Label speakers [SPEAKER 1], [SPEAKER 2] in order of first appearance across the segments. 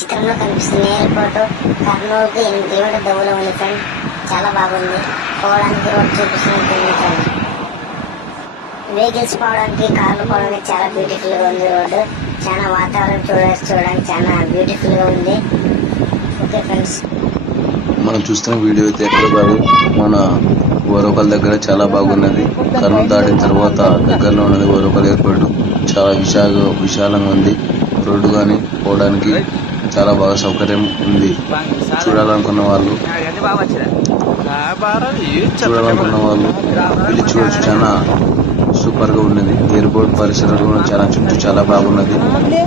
[SPEAKER 1] చిత్రంలో కనిపిస్తుంది ఎయిర్పోర్ట్. కర్నూలుకి ఎనిమిది కిలోమీటర్ దూరంలో ఉంది ఫ్రెండ్ చాలా బాగుంది. పోవడానికి రోడ్ చూపిస్తుంది ఫ్రెండ్ వెహికల్స్ పోవడానికి కార్లు పోవడానికి చాలా బ్యూటిఫుల్గా ఉంది రోడ్డు. చాలా వాతావరణం చూడ చూడడానికి చాలా బ్యూటిఫుల్గా ఉంది. ఓకే ఫ్రెండ్స్
[SPEAKER 2] మనం చూస్తున్న వీడియో అయితే ఎక్కడ కాదు మన ఓరోకల్ దగ్గర చాలా బాగున్నది. కర్నూలు దాటిన తర్వాత దగ్గరలో ఉన్నది ఓరోకల్ ఎయిర్పోర్ట్. చాలా విశాల విశాలంగా ఉంది. రోడ్డు కానీ పోవడానికి చాలా బాగా సౌకర్యం ఉంది. చూడాలనుకున్న వాళ్ళు. చూడాలనుకున్న వాళ్ళు ఇది చూడొచ్చు. చాలా సూపర్గా ఉన్నది. ఎయిర్పోర్ట్ పరిసరాలు కూడా చాలా చుట్టూ చాలా బాగున్నది.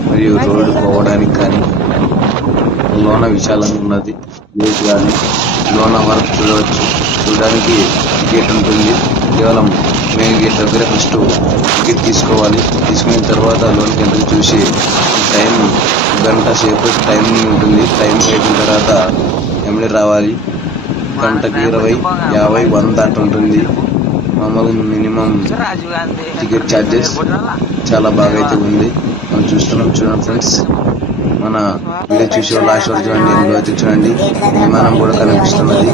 [SPEAKER 2] మరియు రోడ్డు పోవడానికి కానీ లోన విశాలంగా ఉన్నది. గేట్ కానీ లోన వరకు చూడవచ్చు. చూడడానికి గేట్ ఉంటుంది. కేవలం మెయిన్ గేట్ దగ్గర ఫస్ట్ టికెట్ తీసుకోవాలి. తీసుకున్న తర్వాత లోనికి ఎంట్రీ చూసి టైం గంట సేపు టైం ఉంటుంది. టైం అయిపోయిన తర్వాత ఎమ్మెల్యే రావాలి. గంటకి ఇరవై యాభై వంద అట్లా ఉంటుంది. మామూలు మినిమం టికెట్ ఛార్జెస్ చాలా బాగా అయితే ఉంది. మనం చూస్తున్నాం చూడండి ఫ్రెండ్స్. మన వీడియో చూసే లాస్ట్ వరకు చూడండి ఎండ్ అయితే చూడండి. విమానం కూడా కనిపిస్తున్నది.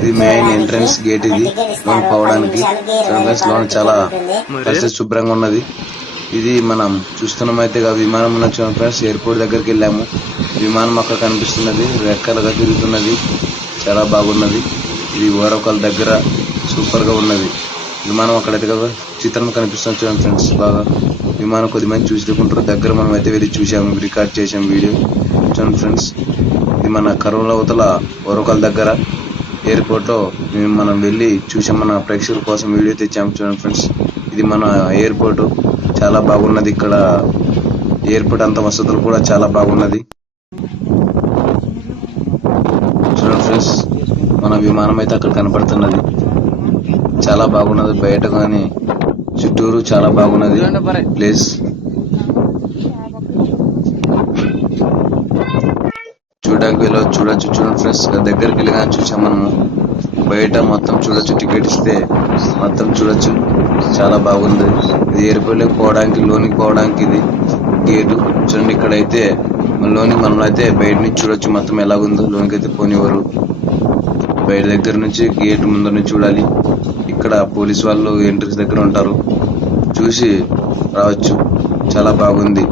[SPEAKER 2] ఇది మెయిన్ ఎంట్రన్స్ గేట్ ఇది. లోన్ పోవడానికి. ఫ్రెండ్స్ లోన్ చాలా శుభ్రంగా ఉన్నది. ఇది మనం చూస్తున్నాం అయితే విమానం ఉన్న చూడండి ఫ్రెండ్స్. ఎయిర్పోర్ట్ దగ్గరికి వెళ్ళాము. విమానం అక్కడ కనిపిస్తున్నది. రెక్కలుగా తిరుగుతున్నది. చాలా బాగున్నది. ఇది ఓరవకల్ దగ్గర సూపర్గా ఉన్నది. విమానం అక్కడైతే కదా చిత్రం కనిపిస్తుంది చూడండి ఫ్రెండ్స్ బాగా. విమానం కొద్దిమంది చూసుకుంటారు దగ్గర మనం అయితే వెళ్ళి చూసాము రికార్డ్ చేసాం వీడియో. చూడండి ఫ్రెండ్స్ ఇది మన కరోనా అవతల ఓరవకల్ దగ్గర ఎయిర్పోర్ట్లో మేము మనం వెళ్ళి చూసాం మన ప్రేక్షకుల కోసం వీడియో తెచ్చాము చూడండి ఫ్రెండ్స్. ఇది మన ఎయిర్పోర్ట్ చాలా బాగున్నది ఇక్కడ. ఎయిర్పోర్ట్ అంత వసతులు కూడా చాలా బాగున్నది. చూడండి ఫ్రెండ్స్ మన విమానం అయితే అక్కడ కనపడుతున్నది. చాలా బాగున్నది బయట కానీ. చుట్టూరు చాలా బాగున్నది. ప్లేస్. చూడడానికి వెళ్ళ చూడొచ్చు చూడండి ఫ్రెండ్స్. దగ్గరికి వెళ్ళి కానీ చూసాం మనము. బయట మొత్తం చూడొచ్చు టికెట్ ఇస్తే మొత్తం చూడొచ్చు. చాలా బాగుంది. ఇది ఎయిర్పోర్ట్లోకి పోవడానికి లోనికి పోవడానికి ఇది గేటు. చూడండి ఇక్కడైతే లోని మనం అయితే బయట నుంచి చూడొచ్చు మొత్తం ఎలాగుందో లోనికి అయితే పోనివ్వరు. బయట దగ్గర నుంచి గేట్ ముందర నుంచి చూడాలి. ఇక్కడ పోలీస్ వాళ్ళు ఎంట్రీస్ దగ్గర ఉంటారు. చూసి రావచ్చు. చాలా బాగుంది.